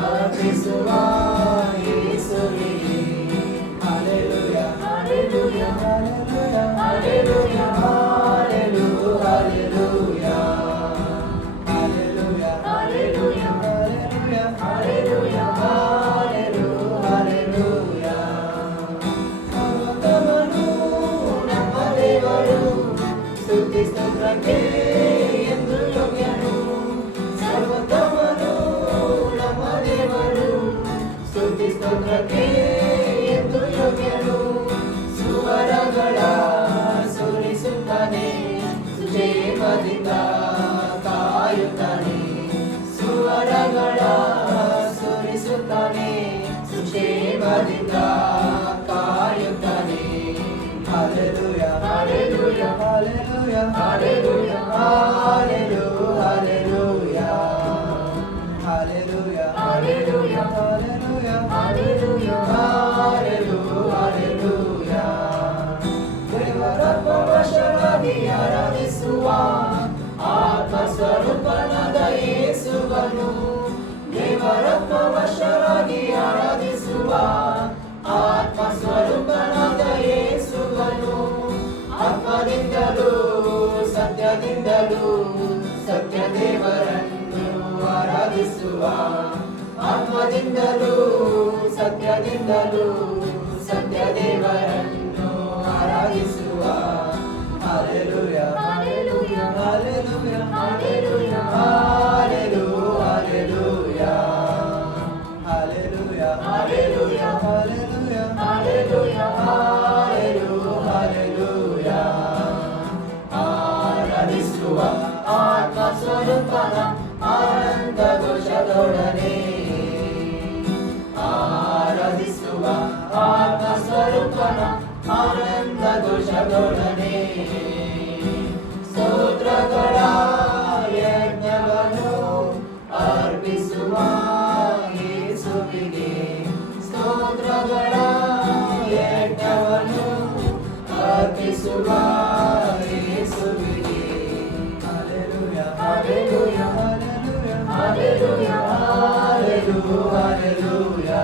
ಅರ್ಪಿಸುವ ಯೇಸುವಿಗೆ ಹಲ್ಲೆಲೂಯಾ ಹಲ್ಲೆಲೂಯಾ ಹಲ್ಲೆಲೂಯಾ ಹಲ್ಲೆಲೂಯಾ ಹಲ್ಲೆಲೂಯಾ ಹಲ್ಲೆಲೂಯಾ ಹಲ್ಲೆಲೂಯಾ ಹಲ್ಲೆಲೂಯಾ ಸರ್ವೋತ್ತಮನು ನಮ್ಮ ದೇವರು ಸ್ತುತಿ ಸ್ತೋತ್ರಕ್ಕೆ ಎಂದು ಯೋಗ್ಯನು ಸರ್ವೋತ್ತಮನು ನಮ್ಮ ದೇವರು ಸ್ತುತಿ ಸ್ತೋತ್ರಕ್ಕೆ ಎಂದು ಯೋಗ್ಯನು ಸುವರಗಳ ಸುರಿಸುತ್ತಾನೆ ಸುಕ್ಷೇಮದಿಂದ ಕಾಯುತ್ತಾನೆ ಸುವರಗಳ ಸುರಿಸುತ್ತಾನೆ ಸುಕ್ಷೇಮದಿಂದ ಕಾಯುತ್ತಾನೆ ಹಲ್ಲೆಲೂಯಾ ಹಲ್ಲೆಲೂಯಾ ಹಲ್ಲೆಲೂಯಾ ಹಲ್ಲೆಲೂಯಾ ಹಲ್ಲೆಲೂಯಾ ಹಲ್ಲೆಲೂಯಾ ಹಲ್ಲೆಲೂಯಾ ಹಲ್ಲೆಲೂಯಾ ಹಲ್ಲೆಲೂಯಾ ಹಲ್ಲೆಲೂಯಾ ದೇವರ ಪರವಶರಾಗಿ ಆರಾಧಿಸುವ ಆತ್ಮ ಸ್ವರೂಪನಾದ ಯೇಸುವನು ದೇವರ ಪರವಶರಾಗಿ ಆರಾಧಿಸುವ ಆತ್ಮ ಸ್ವರೂಪನಾದ ಯೇಸುವನು ಆತ್ಮದಿಂದಲೂ ಸತ್ಯದಿಂದಲೂ ಸತ್ಯ ದೇವರನ್ನು ಆರಾಧಿಸುವ ಆತ್ಮದಿಂದಲೂ ಸತ್ಯದಿಂದಲೂ ಸತ್ಯ ದೇವರನ್ನು ಆರಾಧಿಸುವ ಹಲ್ಲೆಲೂಯಾ ಹಲ್ಲೆಲೂಯಾ ಹಲ್ಲೆಲೂಯಾ ಹಲ್ಲೆಲೂಯಾ ಹಲ್ಲೆಲೂಯಾ ಹಲ್ಲೆಲೂಯಾ ಹಲ್ಲೆಲೂಯಾ ಹಲ್ಲೆಲೂಯಾ ಹಲ್ಲೆಲೂಯಾ ಹಲ್ಲೆಲೂಯಾ ಆರಾಧಿಸುವ ಆತ್ಮ ಸ್ವರೂಪನ ಆನಂದ ಘೋಷದೊಡನೆ ಆರಾಧಿಸುವ ಆತ್ಮ ಸ್ವರೂಪನ ಆನಂದ ಘೋಷದೊಡನೆ ಸ್ತೋತ್ರಗಳ ಯಜ್ಞವನ್ನು ಅರ್ಪಿಸುವ ಯೇಸುವಿಗೆ ಸ್ತೋತ್ರಗಳ ಯಜ್ಞವನ್ನು ಅರ್ಪಿಸುವ ಯೇಸುವಿಗೆ ಹಲ್ಲೆಲೂಯಾ ಹಲ್ಲೆಲೂಯಾ ಹಲ್ಲೆಲೂಯಾ ಹಲ್ಲೆಲೂಯಾ ಹಲ್ಲೆಲೂಯಾ